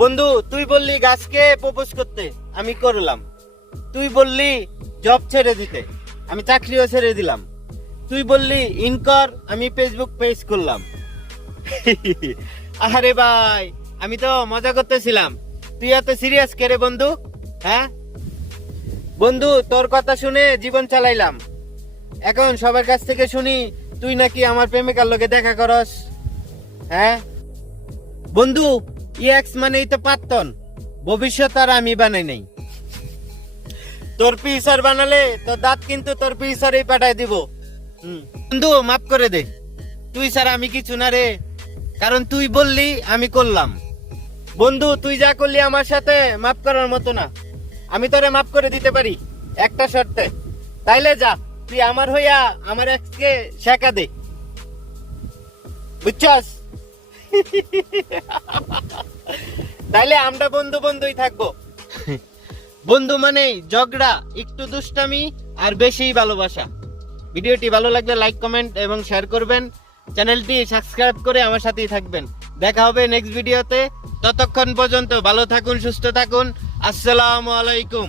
বন্ধু তুই বললি গাছকে প্রপোজ করতে, আমি করলাম। তুই বললি জব ছেড়ে দিতে, আমি চাকরিও ছেড়ে দিলাম। তুই বললি ইনকর, আমি ফেসবুক পেজ করলাম। আরে ভাই, আমি তো মজা করতেছিলাম, তুই এত সিরিয়াস কে রে বন্ধু? হ্যাঁ বন্ধু, তোর কথা শুনে জীবন চালাইলাম, এখন সবার কাছ থেকে শুনি তুই নাকি আমার প্রেমিকার লগে দেখা করস। হ্যাঁ বন্ধু, ইএক্স মানেই তো পাত্তন, ভবিষ্যৎ আর আমি বানাই নাই। তোর পিসার বানালে তোর দাঁত কিন্তু তোর পিসারেই পাঠায় দিব। বন্ধু মাফ করে দে, তুই স্যার আমি কিছু না রে, কারণ তুই বললি আমি করলাম। বন্ধু তুই যা করলি আমার সাথে মাফ করার মতো না, আমি তোরে মাফ করে দিতে পারি একটা শর্তে। তাইলে যা, তুই আমার হইয়া আমার এক্সকে শেখা দে, বুঝছস? তাইলে আমরা বন্ধু বন্ধুই থাকবো। বন্ধু মানেই ঝগড়া, একটু দুষ্টামি আর বেশি ভালোবাসা। ভিডিওটি ভালো লাগলে লাইক, কমেন্ট এবং শেয়ার করবেন। চ্যানেলটি সাবস্ক্রাইব করে আমার সাথেই থাকবেন। দেখা হবে নেক্সট ভিডিওতে। ততক্ষণ পর্যন্ত ভালো থাকুন, সুস্থ থাকুন। আসসালামু আলাইকুম।